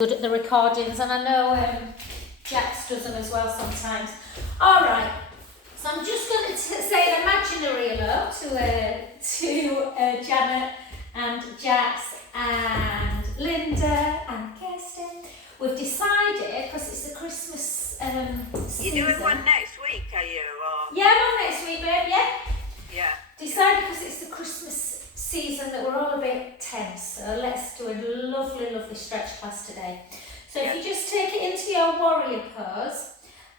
good at the recordings, and I know Jax does them as well sometimes. All right, so I'm just going to say an imaginary hello to Janet and Jax and Linda and Kirsten. We've decided, because it's the Christmas season. You're doing one next week, are you? Or? Yeah, I'm on next week, babe, yeah? Yeah. Decided because it's the Christmas season that we're all a bit tense, so let's do a lovely, lovely stretch class today. So if you just take it into your warrior pose,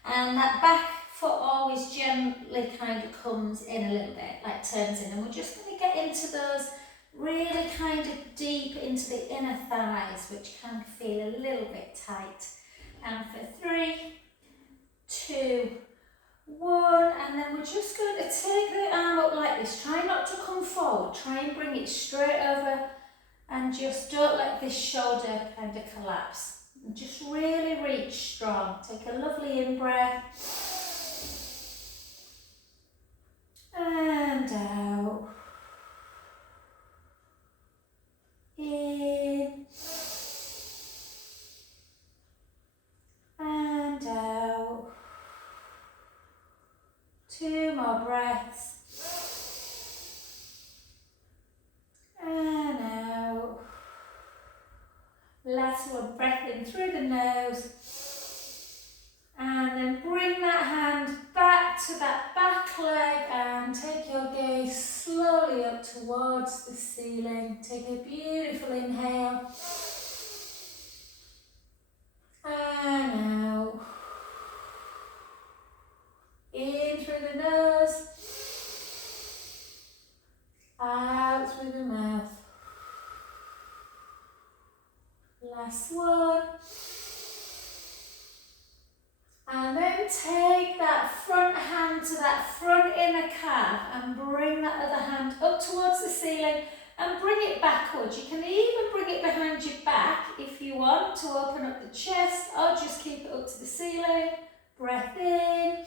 and that back foot always gently kind of comes in a little bit, like turns in, and we're just going to get into those really kind of deep into the inner thighs, which can feel a little bit tight. And for 3, 2, 1, and then we're just going to take the arm up like this. Try not to come forward, try and bring it straight over, and just don't let this shoulder kind of collapse. And just really reach strong. Take a lovely in-breath. And out. In. And out. 2 more breaths. And out. Last one, breath in through the nose. And then bring that hand back to that back leg and take your gaze slowly up towards the ceiling. Take a beautiful inhale. And out. In through the nose. Out through the mouth. Last one. And then take that front hand to that front inner calf and bring that other hand up towards the ceiling and bring it backwards. You can even bring it behind your back if you want to open up the chest, or just keep it up to the ceiling. Breath in.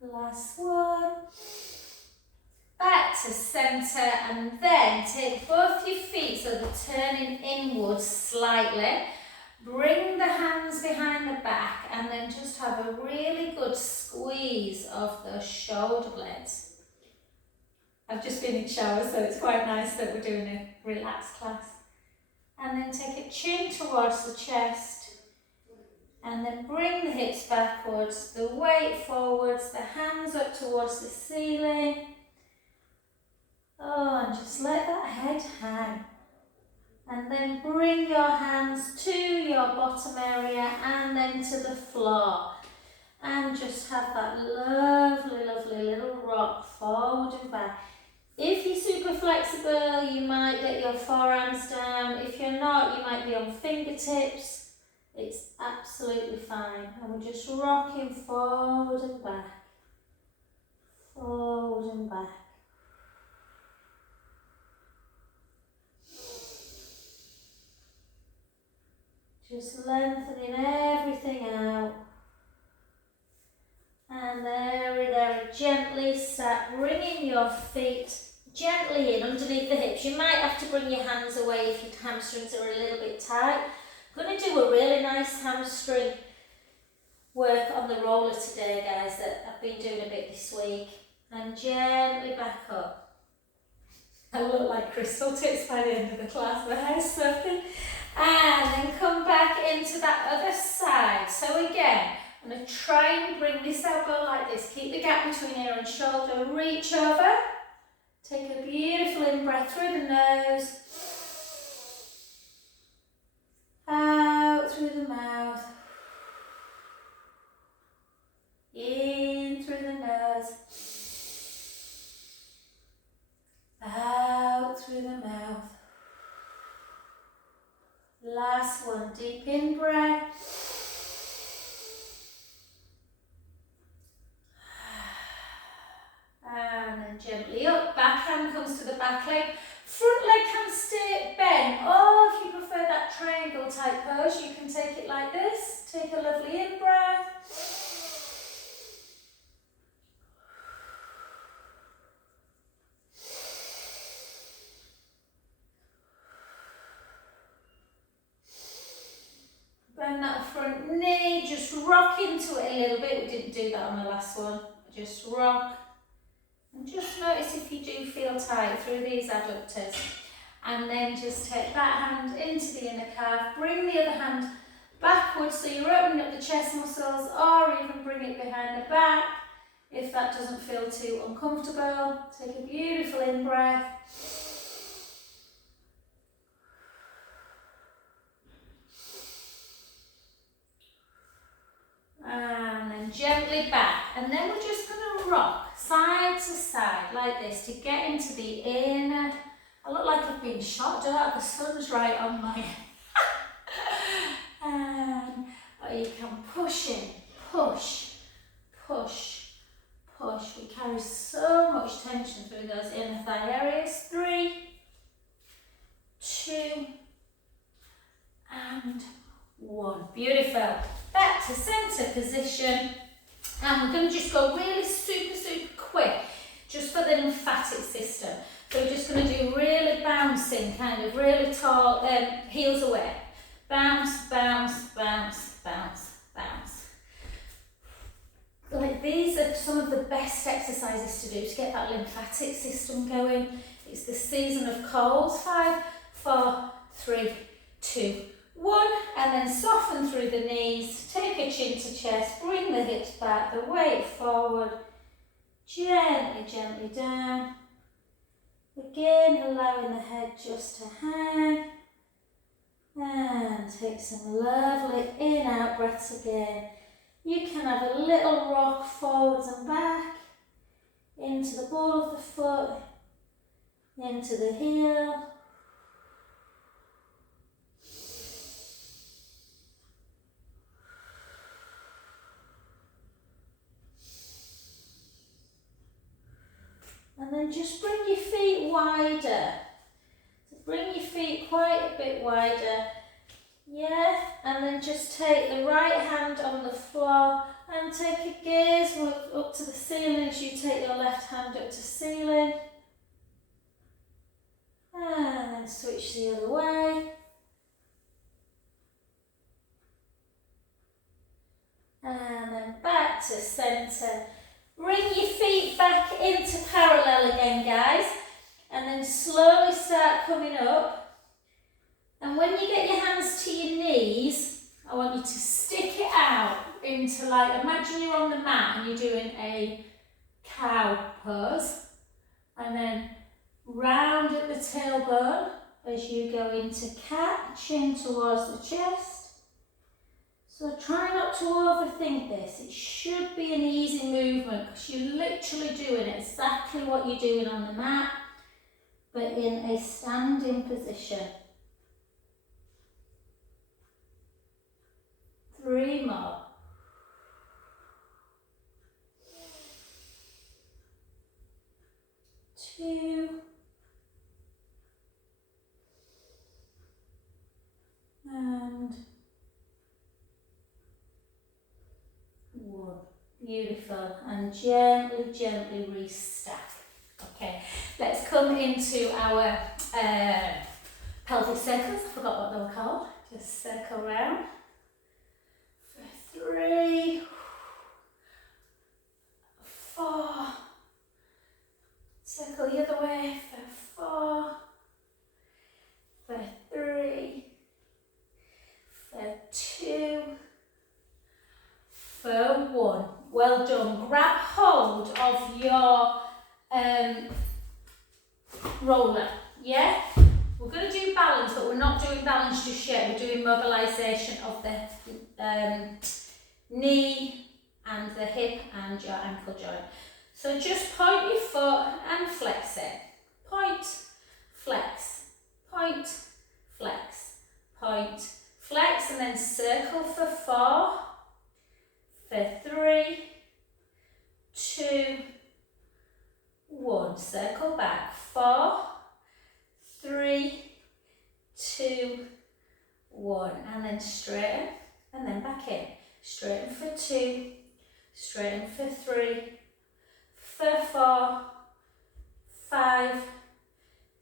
Last one. Back to centre, and then take both your feet so they're turning inwards slightly. Bring the hands behind the back and then just have a really good squeeze of the shoulder blades. I've just been in shower, so it's quite nice that we're doing a relaxed class. And then take a chin towards the chest. And then bring the hips backwards, the weight forwards, the hands up towards the ceiling. Oh, and just let that head hang. And then bring your hands to your bottom area and then to the floor. And just have that lovely, lovely little rock forward and back. If you're super flexible, you might get your forearms down. If you're not, you might be on fingertips. It's absolutely fine. And we're just rocking forward and back. Forward and back. Just lengthening everything out. And very gently start bringing your feet gently in underneath the hips. You might have to bring your hands away if your hamstrings are a little bit tight. I'm going to do a really nice hamstring work on the roller today, guys, that I've been doing a bit this week. And gently back up. I look like crystal tips by the end of the class, my hair's soaking. And then come back into that other side. So again, I'm going to try and bring this elbow like this. Keep the gap between ear and shoulder. Reach over. Take a beautiful in-breath through the nose. Out through the mouth. In through the nose. Out through the mouth. Last one, deep in breath. And then gently up, back hand comes to the back leg. Front leg can stay bent, or if you prefer that triangle type pose, you can take it like this. Take a lovely in breath. into it a little bit. We didn't do that on the last one. Just rock. And just notice if you do feel tight through these adductors. And then just take that hand into the inner calf. Bring the other hand backwards so you're opening up the chest muscles, or even bring it behind the back if that doesn't feel too uncomfortable. Take a beautiful in-breath. And then gently back. And then we're just going to rock side to side like this to get into the inner. I look like I've been shot, don't I? The sun's right on my or you can push in, push, push, push. We carry so much tension through those inner thigh areas. 3, 2, and 1. Beautiful. Back to centre position. And we're going to just go really super quick, just for the lymphatic system. So we're just going to do really bouncing, kind of really tall, heels away. Bounce, bounce, bounce, bounce, bounce. Like these are some of the best exercises to do to get that lymphatic system going. It's the season of colds. 5, 4, 3, 2, 1. And then soften through the knees. Take a chin to chest. Bring the hips back, the weight forward. Gently, gently down. Again, allowing the head just to hang. And take some lovely in-out breaths again. You can have a little rock forwards and back, into the ball of the foot, into the heel. And then just bring your feet wider. So bring your feet quite a bit wider. Yeah, and then just take the right hand on the floor and take a gaze up to the ceiling as you take your left hand up to ceiling. And then switch the other way. And then back to centre. Bring your feet back into parallel again, guys. And then slowly start coming up. And when you get your hands to your knees, I want you to stick it out into, like, imagine you're on the mat and you're doing a cow pose. And then round at the tailbone as you go into cat, chin towards the chest. So try not to overthink this. It should be an easy movement because you're literally doing exactly what you're doing on the mat, but in a standing position. 3 more. 2. And 1. Beautiful. And gently, gently restack. Okay, let's come into our pelvic circles. I forgot what they were called. Just circle round. For 3, 4. Circle the other way for 4. For 3. For 2. For 1. Well done. Grab hold of your roller. Yeah? We're going to do balance, but we're not doing balance just yet. We're doing mobilisation of the knee and the hip and your ankle joint. So just point your foot and flex it. Point, flex, point, flex, point, flex, and then circle for 4, for 3, 2, 1. Circle back. 4, 3, 2, 1. And then straighten and then back in. Straighten for 2, straighten for 3, for 4, 5,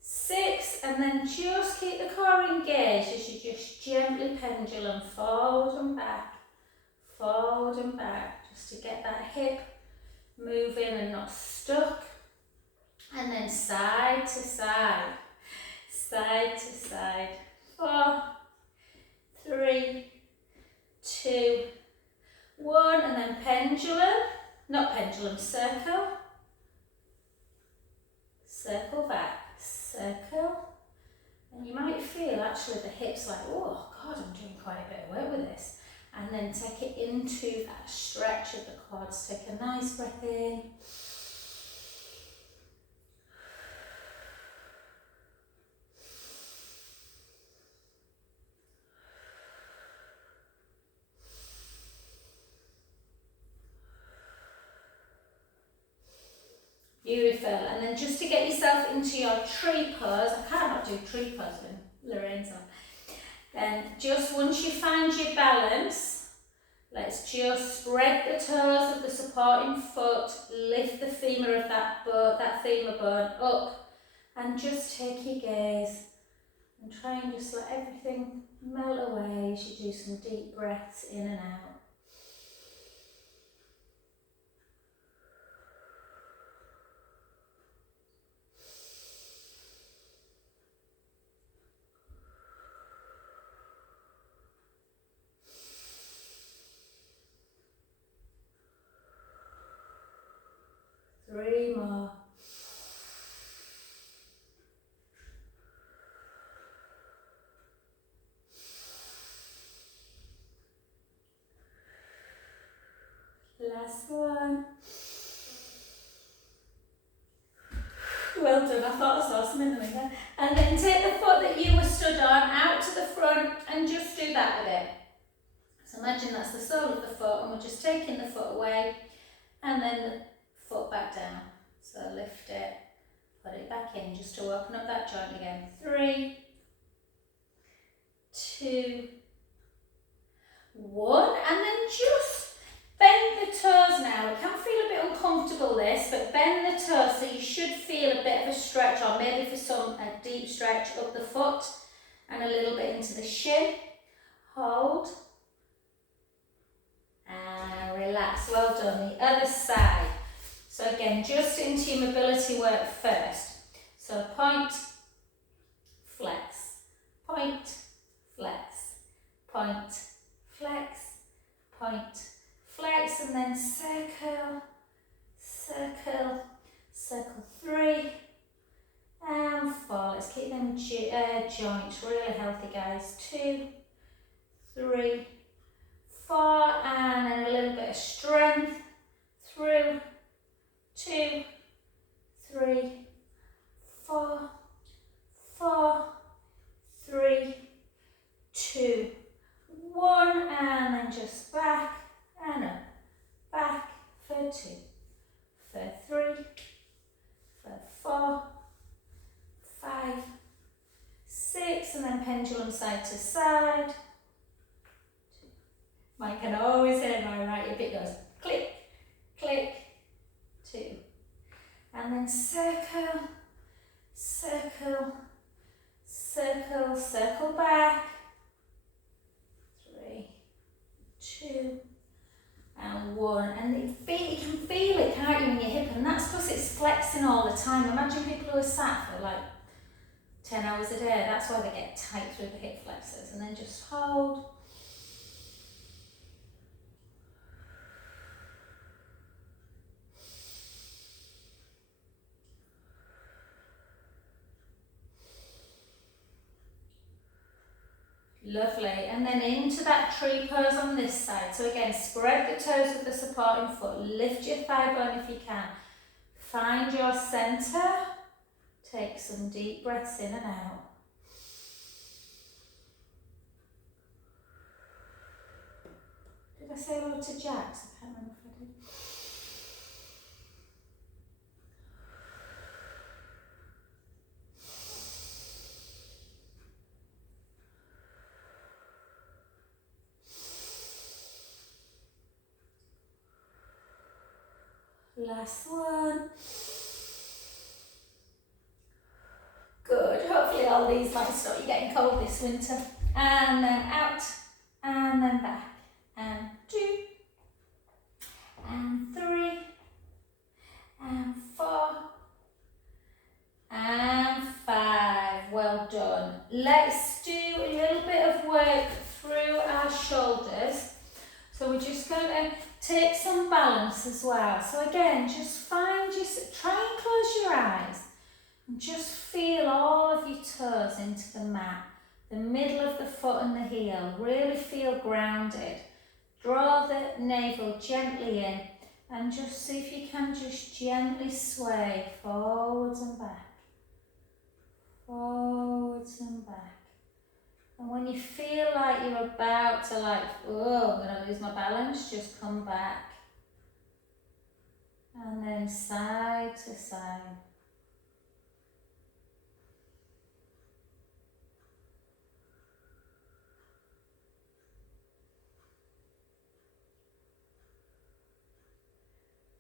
6, and then just keep the core engaged as you just gently pendulum forward and back, forward and back, just to get that hip moving and not stuck. And then side to side, side to side. 4, 3, 2, 1, and then pendulum, not pendulum, circle, circle back, circle. And you might feel actually the hips like, oh God, I'm doing quite a bit of work with this. And then take it into that stretch of the quads. Take a nice breath in. Beautiful. And then just to get yourself into your tree pose, I cannot do tree pose when Lorraine's on. Then just once you find your balance, let's just spread the toes of the supporting foot, lift the femur of that femur bone up, and just take your gaze and try and just let everything melt away as you do some deep breaths in and out. 3 more. Last one. Well done, I thought I saw something in there. And then take the foot that you were stood on out to the front and just do that with it. So imagine that's the sole of the foot and we're just taking the foot away and then the foot back down. So lift it, put it back in just to open up that joint again. 3, 2, 1, and then just bend the toes now. It can feel a bit uncomfortable this, but bend the toes so you should feel a bit of a stretch, or maybe for some a deep stretch up the foot and a little bit into the shin. Hold and relax. Well done. The other side. So again, just into your mobility work first. So point, flex, point, flex, point, flex, point, flex, and then circle, circle, circle 3 and 4. Let's keep them joints really healthy, guys. 2, 3, 4, and then a little bit of strength through. 2, 3, 4, 4, 3, 2, 1, and then just back and up, back for 2, for 3, for 4, 5, 6, and then pendulum side to side. Mine can always hear my right hip, it goes click, click, 2, and then circle, circle, circle, circle back, 3, 2, and 1, and you can feel it, can't you, in your hip, and that's because it's flexing all the time. Imagine people who are sat for like 10 hours a day, that's why they get tight through the hip flexors, and then just hold. Lovely, and then into that tree pose on this side. So again, spread the toes of the supporting foot, lift your thigh bone if you can. Find your centre, take some deep breaths in and out. Did I say hello to Jax? I can't remember if I did. Last one. Good. Hopefully all these might stop you getting cold this winter. And then out, and then back. And 2, and 3, and 4, and 5. Well done. Let's do a little bit of work through our shoulders. So we're just going to take some balance as well. So again, try and close your eyes and just feel all of your toes into the mat, the middle of the foot and the heel. Really feel grounded. Draw the navel gently in and just see if you can just gently sway forwards and back, forwards and back. And when you feel like you're about to oh, I'm going to lose my balance, just come back. And then side to side.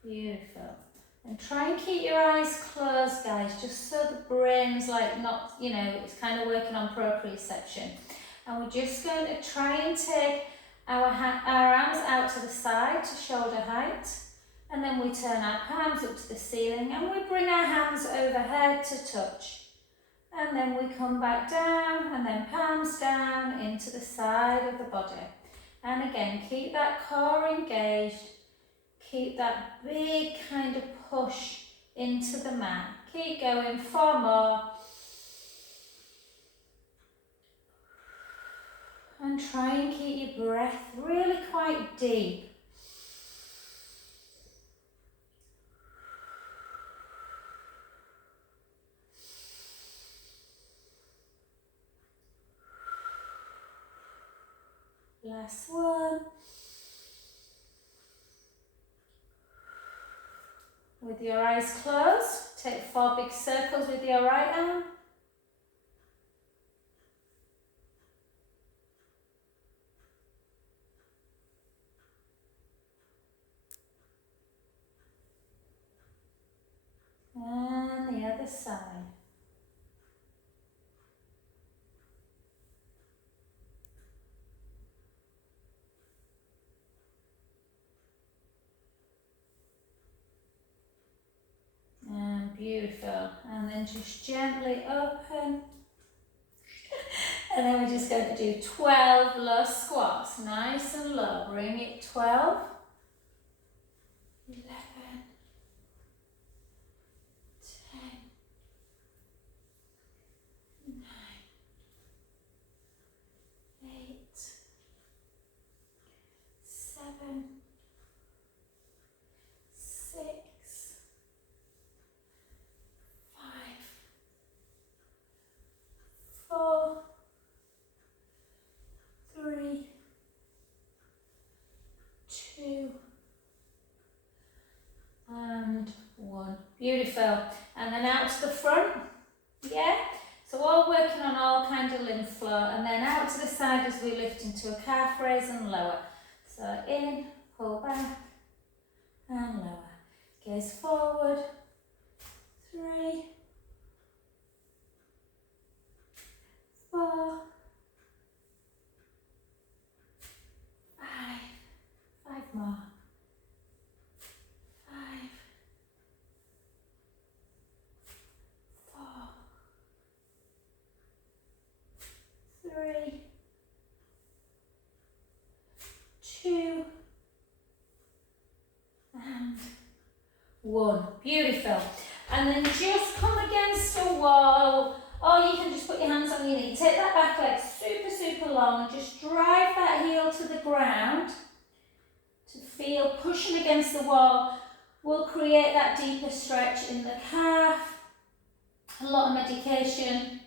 Beautiful. And try and keep your eyes closed, guys, just so the brain's not, it's kind of working on proprioception. And we're just going to try and take our arms out to the side to shoulder height. And then we turn our palms up to the ceiling and we bring our hands overhead to touch. And then we come back down and then palms down into the side of the body. And again, keep that core engaged. Keep that big kind of push into the mat. Keep going, 4 more. And try and keep your breath really quite deep. Last one. With your eyes closed, take 4 big circles with your right arm. And the other side. And beautiful. And then just gently open. And then we're just going to do 12 low squats. Nice and low. Bring it 12. 11. 10. 9. 8. 7. 6. 5. 4. 3. 2. And 1. Beautiful. And then out to the front. Yeah? So all working on all kind of lymph flow. And then out to the side as we lift into a calf raise and lower. So in, pull back, and lower. Gaze forward. 3. 4. 5. 5 more. 5. 4. 3. 2. And 1. Beautiful. And then just come against a wall, or you can just put your hands on your knee. Take that back leg super, super long and just drive that heel to the ground to feel pushing against the wall. Will create that deeper stretch in the calf. A lot of medication,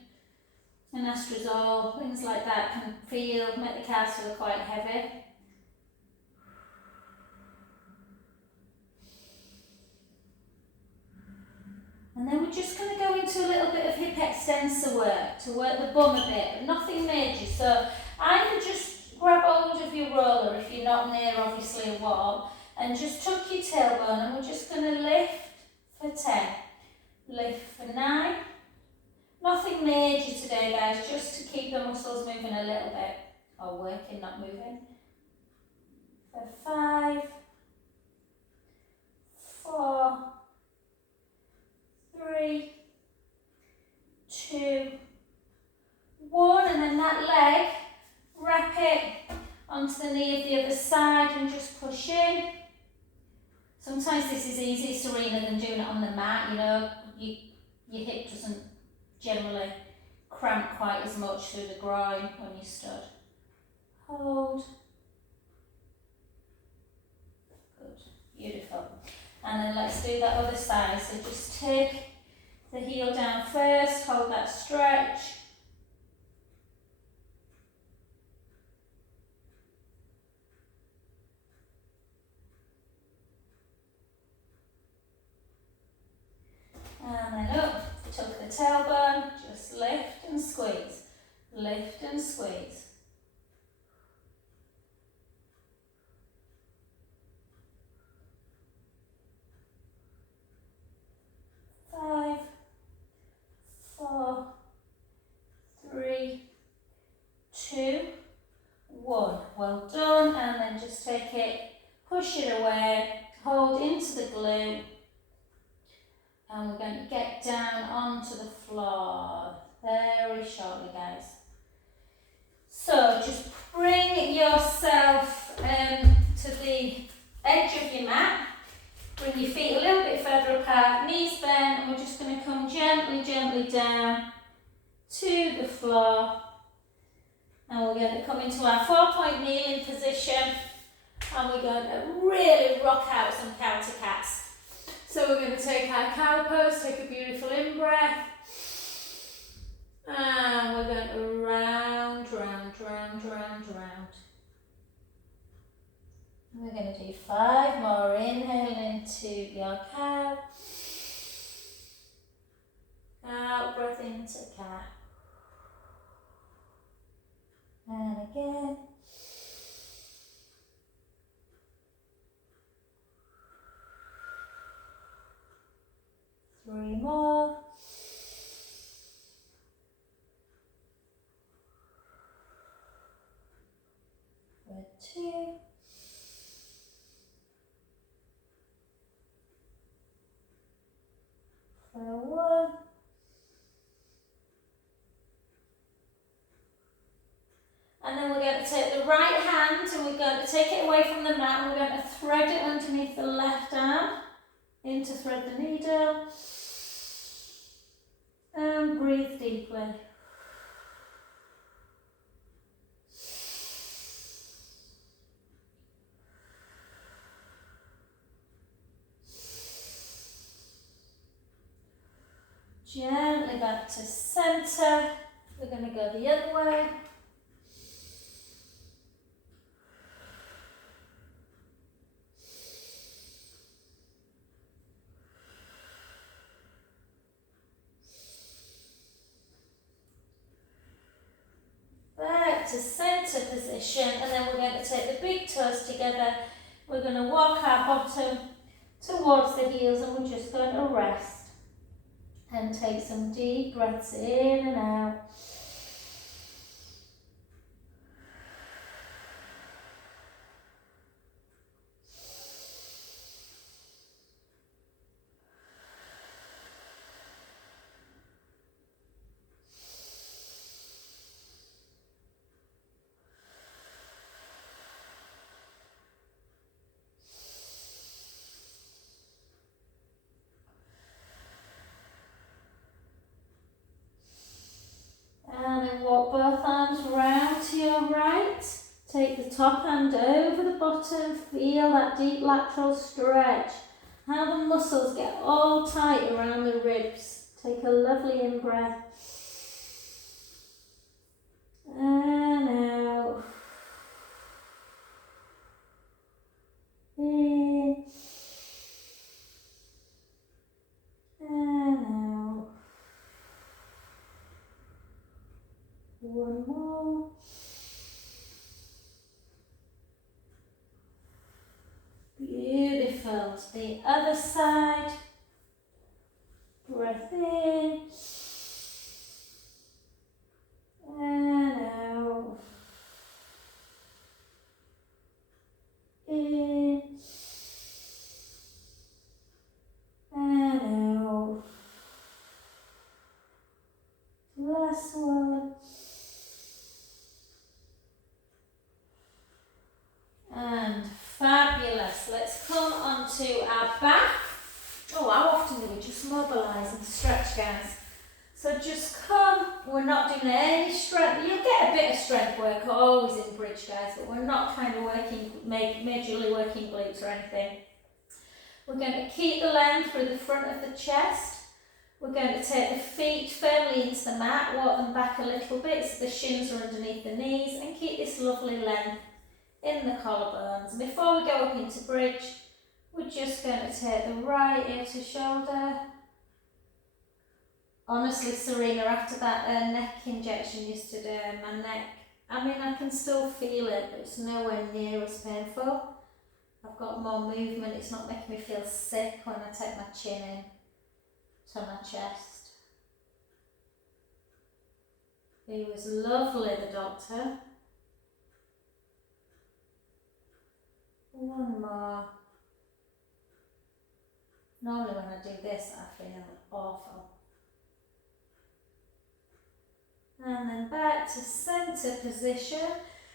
anastrozole, things like that can make the calves feel quite heavy. And then we're just going to go into a little bit of hip extensor work to work the bum a bit, but nothing major. So either just grab hold of your roller if you're not near obviously a wall and just tuck your tailbone, and we're just going to lift for 10, lift for 9. Nothing major today, guys, just to keep the muscles moving a little bit, or working, not moving. For 5, easier, Serena, than doing it on the mat. You know, your hip doesn't generally cramp quite as much through the groin when you stood. Hold. Good. Beautiful. And then let's do that other side. So just take the heel down first, hold that stretch. And then up, tuck the tailbone, just lift and squeeze. Lift and squeeze. Five, 4, 3, 2, 1. Well done. And then just take it, push it away, hold into the glue. And we're going to get down onto the floor very shortly, guys. So just bring yourself to the edge of your mat. Bring your feet a little bit further apart, knees bent, and we're just going to come gently, gently down to the floor. And we're going to come into our 4-point kneeling position. And we're going to really rock out some counter cats. So we're going to take our cow pose, take a beautiful in-breath. And we're going to round, round, round, round, round. We're going to do 5 more. Inhale into your cow. Out breath into cat. And again. Three more. For 2. For 1. And then we're going to take the right hand and we're going to take it away from the mat and we're going to thread it underneath the left arm. In to thread the needle. And breathe deeply. Gently back to center. We're going to go the other way. Back to center position, and then we're going to take the big toes together. We're going to walk our bottom towards the heels and we're just going to rest. And take some deep breaths in and out. And then walk both arms round to your right. Take the top hand over the bottom. Feel that deep lateral stretch. How the muscles get all tight around the ribs. Take a lovely in-breath. And out. In. And out. One more. Beautiful. To the other side. Breath in. And out. In. And out. Last one. And fabulous. Let's come onto our back. So just come, we're not doing any strength, you'll get a bit of strength work always in bridge guys, but we're not kind of working, majorly working glutes or anything. We're going to keep the length through the front of the chest. We're going to take the feet firmly into the mat, walk them back a little bit so the shins are underneath the knees, and keep this lovely length in the collarbones. And before we go up into bridge, we're just going to take the right ear to shoulder. Honestly, Serena, after that neck injection yesterday, my neck, I mean, I can still feel it, but it's nowhere near as painful. I've got more movement, it's not making me feel sick when I take my chin in to my chest. He was lovely, the doctor. One more. Normally when I do this, I feel awful. And then back to centre position.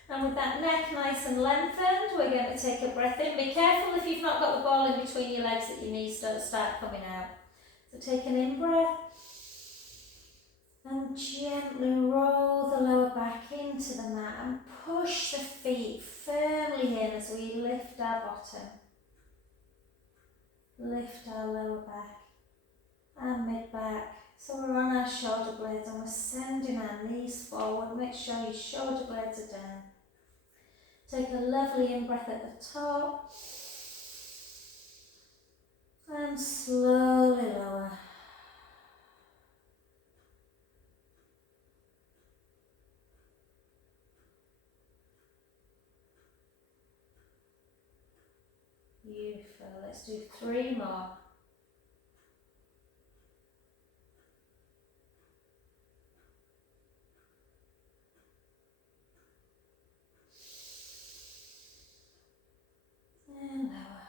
And with that neck nice and lengthened, we're going to take a breath in. Be careful if you've not got the ball in between your legs that your knees don't start coming out. So take an in-breath. And gently roll the lower back into the mat and push the feet firmly in as we lift our bottom. Lift our lower back and mid-back. So we're on our shoulder blades and we're sending our knees forward. Make sure your shoulder blades are down. Take a lovely in-breath at the top. And slowly lower. Beautiful. Let's do 3 more. And lower.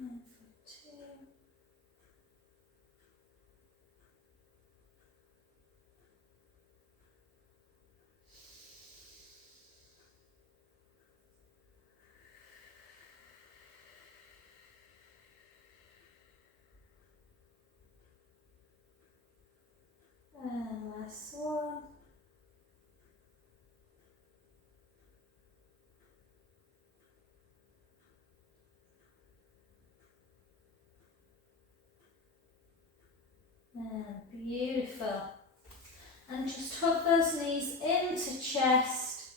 And for 2. And last one. And beautiful. And just hug those knees into chest.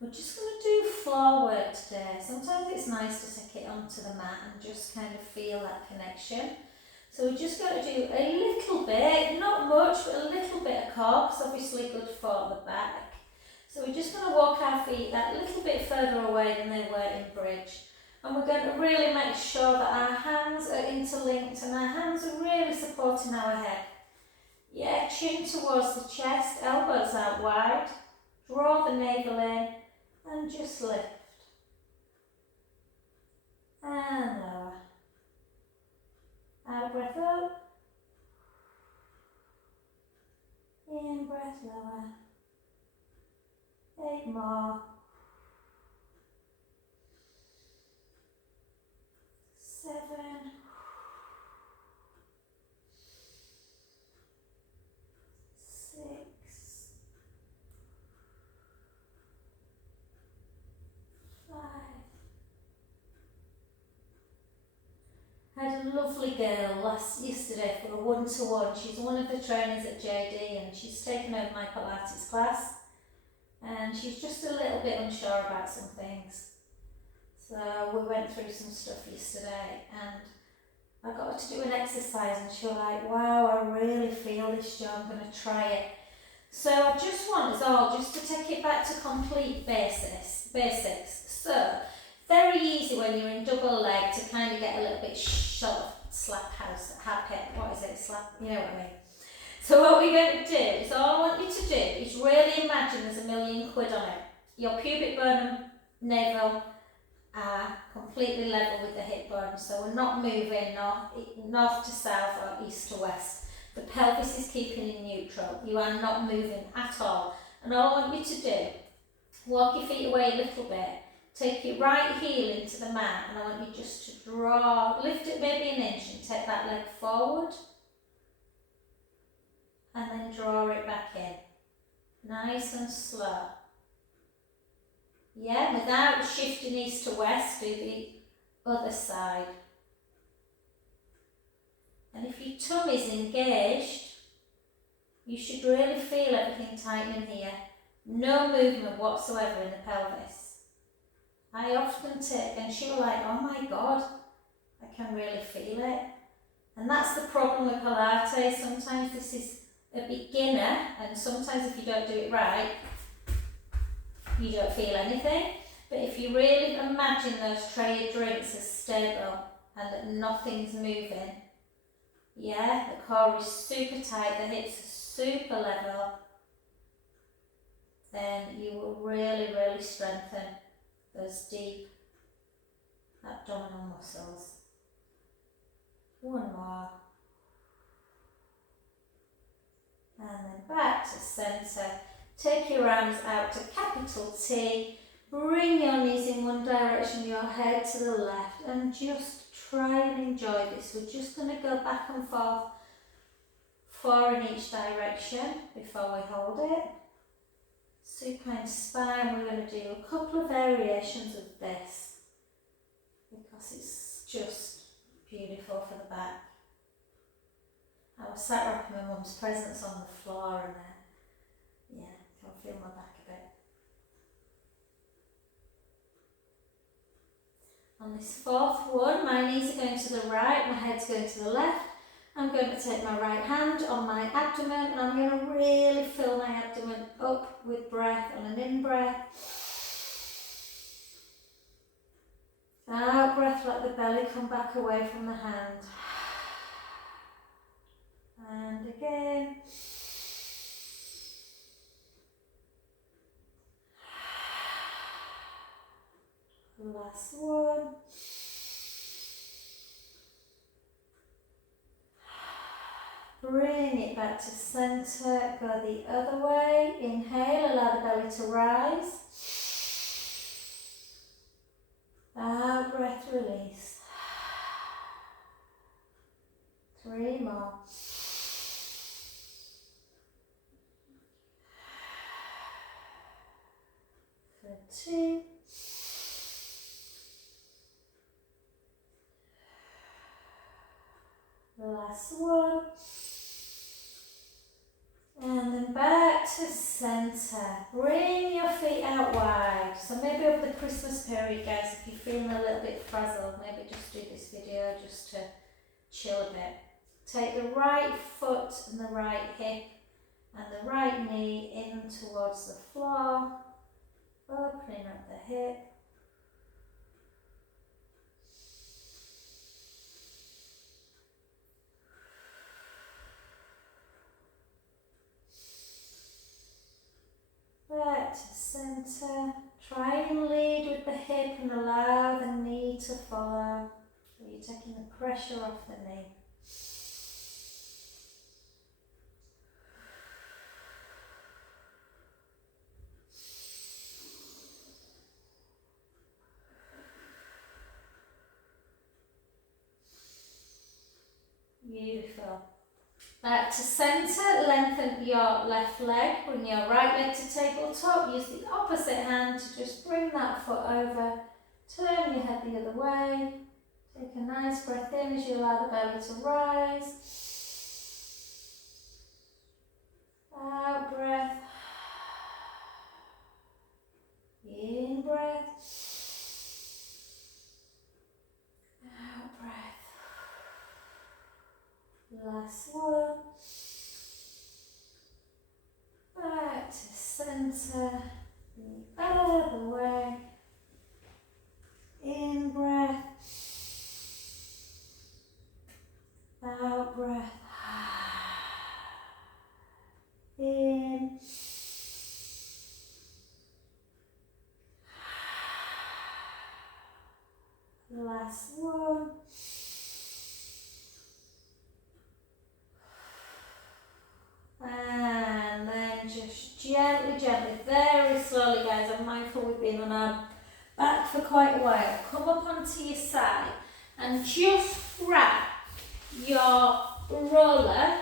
We're just going to do floor work today. Sometimes it's nice to take it onto the mat and just kind of feel that connection. So we're just going to do a little bit, not much, but a little bit of core, because obviously good for the back. So we're just going to walk our feet that little bit further away than they were in bridge. And we're going to really make sure that our hands are interlinked and our hands are really supporting our head. Yeah, chin towards the chest, elbows out wide. Draw the navel in and just lift. And lower. Out breath up. In breath lower. 8 more. 7. 6. 5. I had a lovely girl yesterday for a 1-to-1. She's one of the trainers at JD and she's taken over my pilates class and she's just a little bit unsure about some things. So we went through some stuff yesterday and I got her to do an exercise and she was like, wow, I really feel this, Jo, I'm going to try it. So I just want us all just to take it back to complete basics. So very easy when you're in double leg to kind of get a little bit sort of slap, you know what I mean. So what we're going to do is all I want you to do is really imagine there's £1 million on it. Your pubic bone and navel are completely level with the hip bone, so we're not moving north to south or east to west. The pelvis is keeping in neutral. You are not moving at all. And all I want you to do Walk your feet away a little bit. Take your right heel into the mat and I want you just to lift it maybe an inch and take that leg forward. And then draw it back in. Nice and slow. Yeah, without shifting east to west, do the other side. And if your tummy's engaged, you should really feel everything tighten here. No movement whatsoever in the pelvis. I often take, and she'll like, oh my God, I can really feel it. And that's the problem with Pilates. Sometimes this is a beginner, and sometimes if you don't do it right, you don't feel anything. But if you really imagine those tray of drinks as stable and that nothing's moving, yeah, the core is super tight, the hips are super level, then you will really, really strengthen those deep abdominal muscles. One more. And then back to centre. Take your arms out to capital T. Bring your knees in one direction, your head to the left, and just try and enjoy this. We're just going to go back and forth, 4 in each direction before we hold it. Supine spine, we're going to do a couple of variations of this because it's just beautiful for the back. I was sat wrapping my mum's presents on the floor and yeah, I can feel my back a bit. On this 4th one, my knees are going to the right, my head's going to the left. I'm going to take my right hand on my abdomen and I'm going to really fill my abdomen up with breath on an in-breath. Out breath, let the belly come back away from the hand. And again. Last one. Bring it back to centre, go the other way. Inhale, allow the belly to rise. Out breath, release. 3 more. For 2. Last one. And then back to centre. Bring your feet out wide. So maybe over the Christmas period, guys, if you're feeling a little bit frazzled, maybe just do this video just to chill a bit. Take the right foot and the right hip and the right knee in towards the floor, opening up the hip. Back to centre. Try and lead with the hip and allow the knee to follow. So you're taking the pressure off the knee. Beautiful. Back to centre, lengthen your left leg, bring your right leg to tabletop, use the opposite hand to just bring that foot over, turn your head the other way, take a nice breath in as you allow the belly to rise, out breath, in breath, out breath. Last one. Back to centre, the other way. In breath, out breath. In. Last one. And then just gently, very slowly, guys, on my for quite a while, come up onto your side and just grab your roller,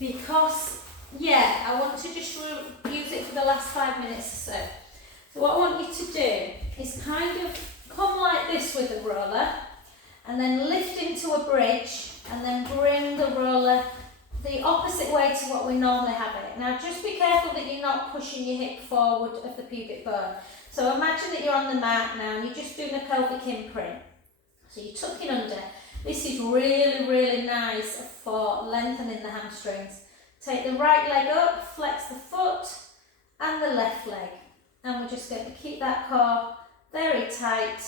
because I want to just use it for the last 5 minutes or so. So what I want you to do is kind of come like this with the roller and then lift into a bridge and then bring the roller the opposite way to what we normally have it. Now just be careful that you're not pushing your hip forward of the pubic bone. So imagine that you're on the mat now and you're just doing a pelvic imprint. So you're tucking under. This is really, really nice for lengthening the hamstrings. Take the right leg up, flex the foot and the left leg. And we're just going to keep that core very tight,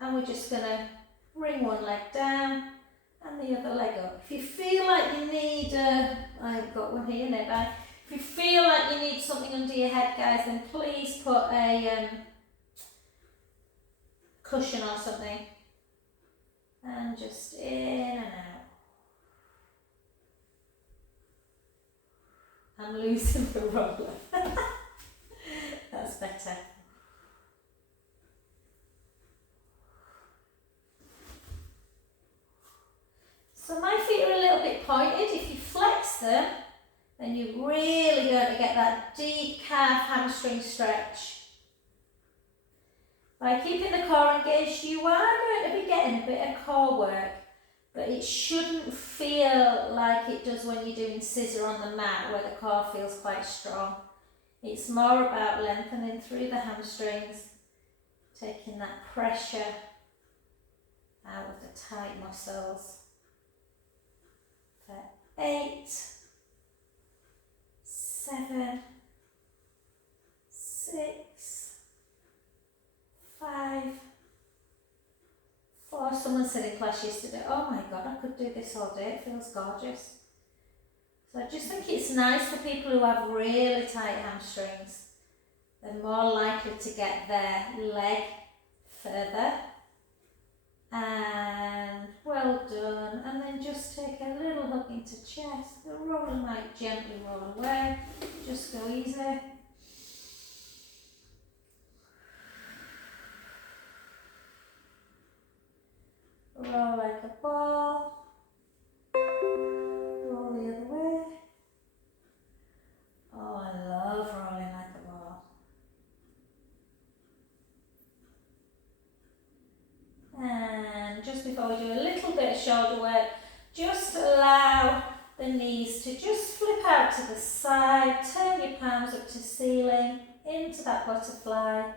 and we're just going to bring one leg down and the other leg up. If you feel like you need, I've got one here nearby. If you feel like you need something under your head, guys, then please put a cushion or something. And just in and out. I'm losing the roller. That's better. So my feet are a little bit pointed. If you flex them, then you're really going to get that deep calf hamstring stretch. By keeping the core engaged, you are going to be getting a bit of core work, but it shouldn't feel like it does when you're doing scissor on the mat where the core feels quite strong. It's more about lengthening through the hamstrings, taking that pressure out of the tight muscles. For 8, 7, 6, 5, 4. Someone said in class yesterday, oh my God, I could do this all day, it feels gorgeous. So I just think it's nice for people who have really tight hamstrings. They're more likely to get their leg further. And well done. And then just take a little hug into chest. The roller might gently roll away. Just go easy. Roll like a ball. Roll the other way. Oh, I love rolling like a ball. And just before we do a little bit of shoulder work, just allow the knees to just flip out to the side, turn your palms up to ceiling, into that butterfly.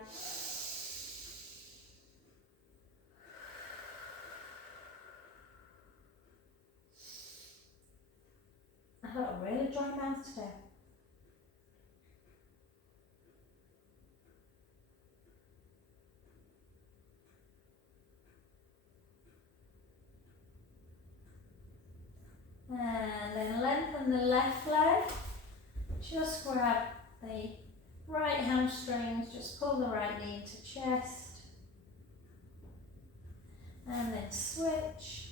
I've got a really dry mouth today. And then lengthen the left leg. Just grab the right hamstrings, just pull the right knee into chest. And then switch.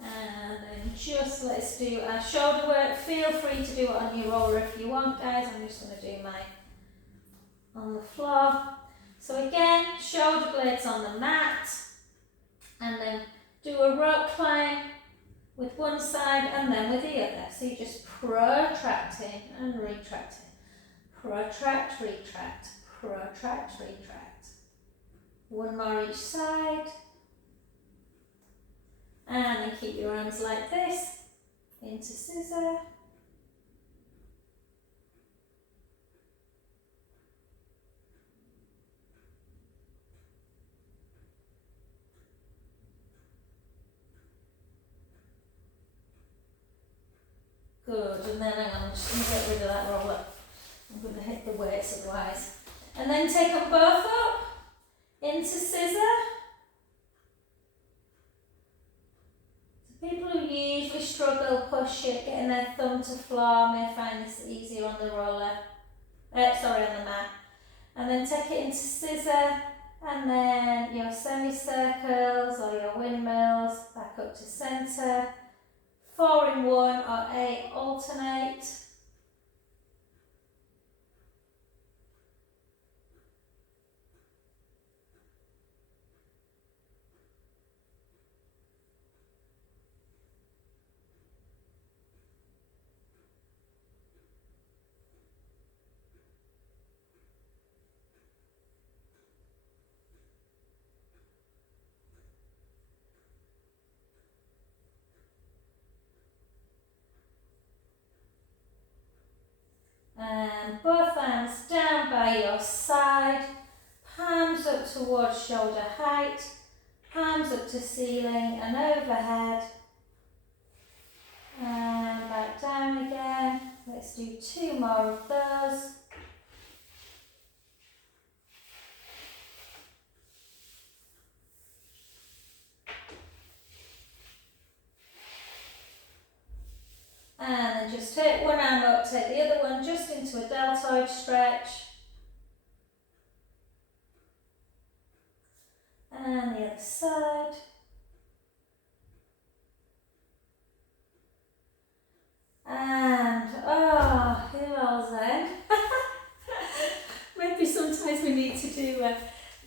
And then just let's do our shoulder work. Feel free to do it on your roller if you want, guys. I'm just going to do mine on the floor. So again, shoulder blades on the mat. And then do a rope climb with one side and then with the other. So you're just protracting and retracting. Protract, retract, protract, retract. One more each side. And then keep your arms like this, into scissor. Good, and then hang on, I'm just going to get rid of that roller. I'm going to hit the weights otherwise. And then take them both up, into scissor. People who usually struggle, push it, getting their thumb to floor may find this easier on the roller, on the mat. And then take it into scissor, and then your semicircles or your windmills, back up to centre. 4 in 1 or 8, alternate. And both arms down by your side, palms up towards shoulder height, palms up to ceiling and overhead. And back down again. Let's do 2 more of those. And then just take one arm up, take the other one just into a deltoid stretch. And the other side. And, oh, who else then? Maybe sometimes we need to do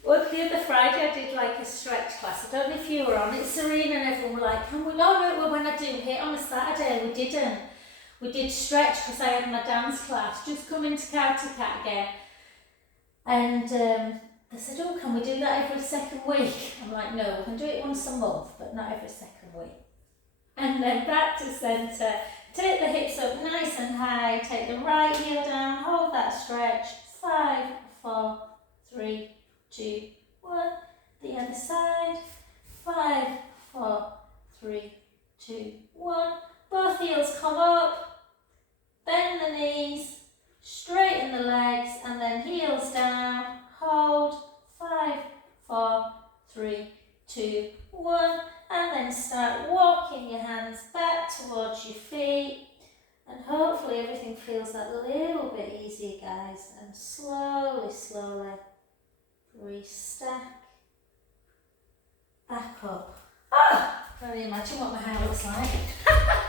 well, the other Friday I did like a stretch class. I don't know if you were on it, Serena and everyone were like, can we? No, well, when I do it on a Saturday, we didn't. We did stretch because I had my dance class, just come into Cow to Cat again. And they said, oh, can we do that every second week? I'm like, no, we can do it once a month, but not every second week. And then back to centre. Take the hips up nice and high, take the right heel down, hold that stretch. 5, 4, 3, 2, 1. The other side. 5, 4, 3, 2, 1. Both heels come up, bend the knees, straighten the legs, and then heels down, hold. 5, 4, 3, 2, 1. And then start walking your hands back towards your feet, and hopefully everything feels that little bit easier, guys. And slowly restack back up. Ah, can you imagine what my hair looks like?